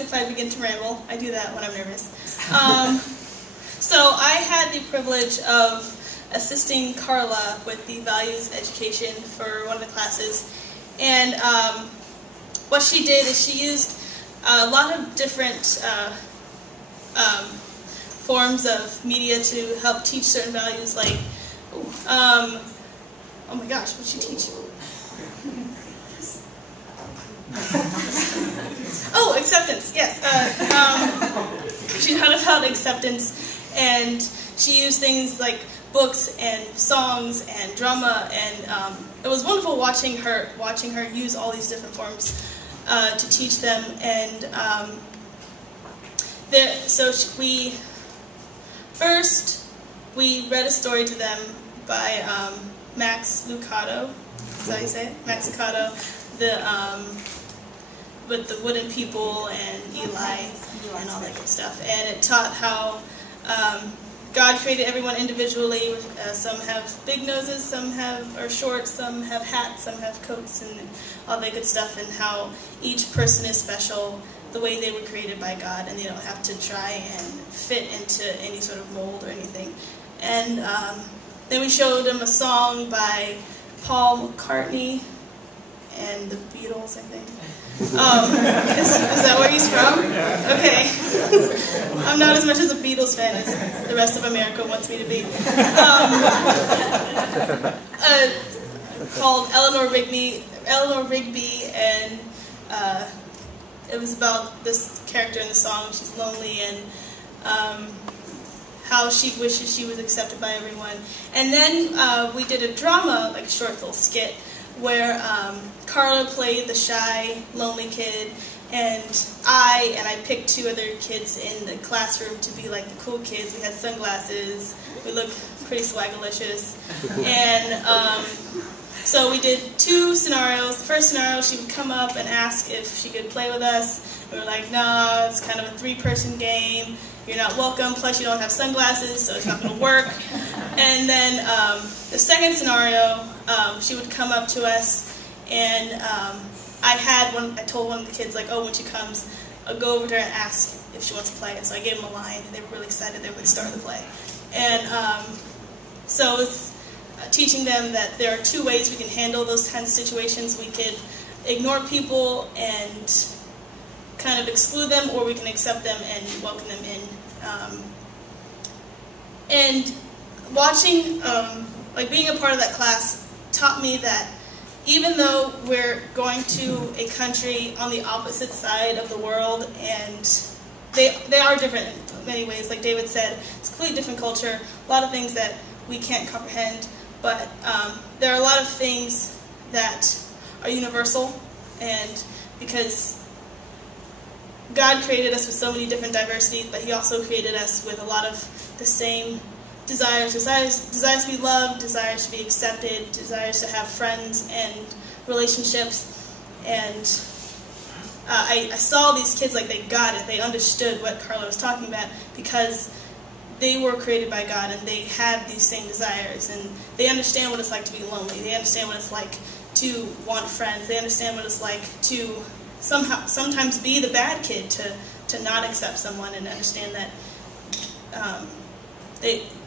apologize if I begin to ramble. I do that when I'm nervous. So I had the privilege of assisting Carla with the values education for one of the classes. And what she did is she used a lot of different forms of media to help teach certain values, like, oh my gosh, what did she teach? Oh, acceptance, yes. She taught about acceptance, and she used things like books and songs and drama, and it was wonderful watching her use all these different forms to teach them. And we read a story to them by Max Lucado. Is that how you say it? Max Lucado, with the wooden people and Eli and all that good stuff. And it taught how God created everyone individually. Some have big noses, some are short, some have hats, some have coats, and all that good stuff, and how each person is special the way they were created by God, and they don't have to try and fit into any sort of mold or anything. And then we showed them a song by Paul McCartney and the Beatles, I think. Is that where he's from? Okay. I'm not as much as a Beatles fan as the rest of America wants me to be. Called Eleanor Rigby, and it was about this character in the song. She's lonely, and how she wishes she was accepted by everyone. And then we did a drama, like a short little skit, where Carla played the shy, lonely kid, and I picked two other kids in the classroom to be like the cool kids. We had sunglasses, we looked pretty swagalicious, and so we did two scenarios. The first scenario, she would come up and ask if she could play with us. We were like, no, it's kind of a 3-person game. You're not welcome, plus you don't have sunglasses, so it's not going to work. And then the second scenario, she would come up to us, and I told one of the kids, like, oh, when she comes, I'll go over to her and ask if she wants to play. And so I gave them a line, and they were really excited they would start the play. And so it was teaching them that there are two ways we can handle those kinds of situations. We could ignore people and kind of exclude them, or we can accept them and welcome them in. And watching, like being a part of that class taught me that even though we're going to a country on the opposite side of the world, and they are different in many ways, like David said, it's a completely different culture, a lot of things that we can't comprehend, but there are a lot of things that are universal, and because God created us with so many different diversities, but He also created us with a lot of the same desires to be loved, desires to be accepted, desires to have friends and relationships. And I saw these kids like they got it. They understood what Carla was talking about because they were created by God and they had these same desires, and they understand what it's like to be lonely. They understand what it's like to want friends. They understand what it's like to sometimes be the bad kid, to not accept someone, and understand that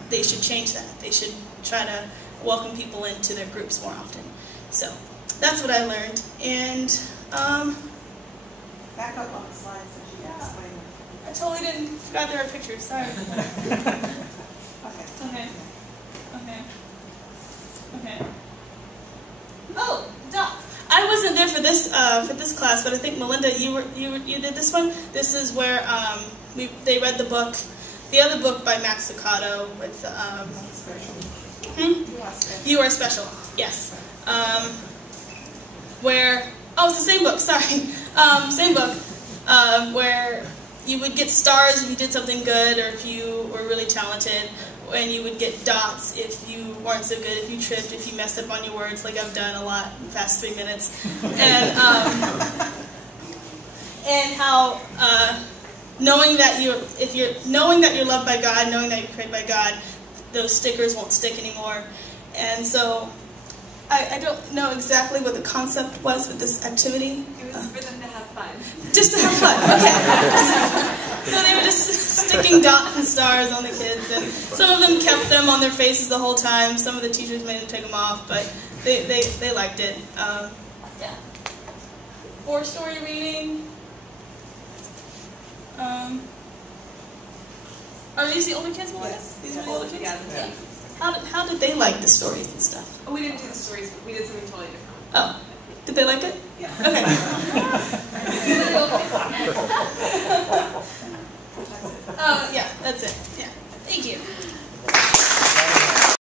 they should change that. They should try to welcome people into their groups more often. So that's what I learned. And back up on the slides so you can explain it. I totally forgot there were pictures. Sorry. Okay. Oh, dots. I wasn't there for this class, but I think Melinda, you did this one. This is where they read the book, the other book by Max Lucado with You Are Special. Yes. It's the same book. Sorry, same book. Where you would get stars if you did something good, or if you were really talented, and you would get dots if you weren't so good, if you tripped, if you messed up on your words, like I've done a lot in the past 3 minutes. And how knowing that you're loved by God, knowing that you're created by God, those stickers won't stick anymore. And so I don't know exactly what the concept was with this activity. It was for them to have fun. Just to have fun, okay. So they were just sticking dots and stars on the kids, and some of them kept them on their faces the whole time. Some of the teachers made them take them off, but they liked it. Yeah. 4-story reading. Are these the older kids? Yes. These are the older kids? Yeah. How did they like the stories and stuff? Oh, we didn't do the stories, but we did something totally different. Oh. Did they like it? Yeah. Okay. Yeah, that's it. Yeah. Thank you.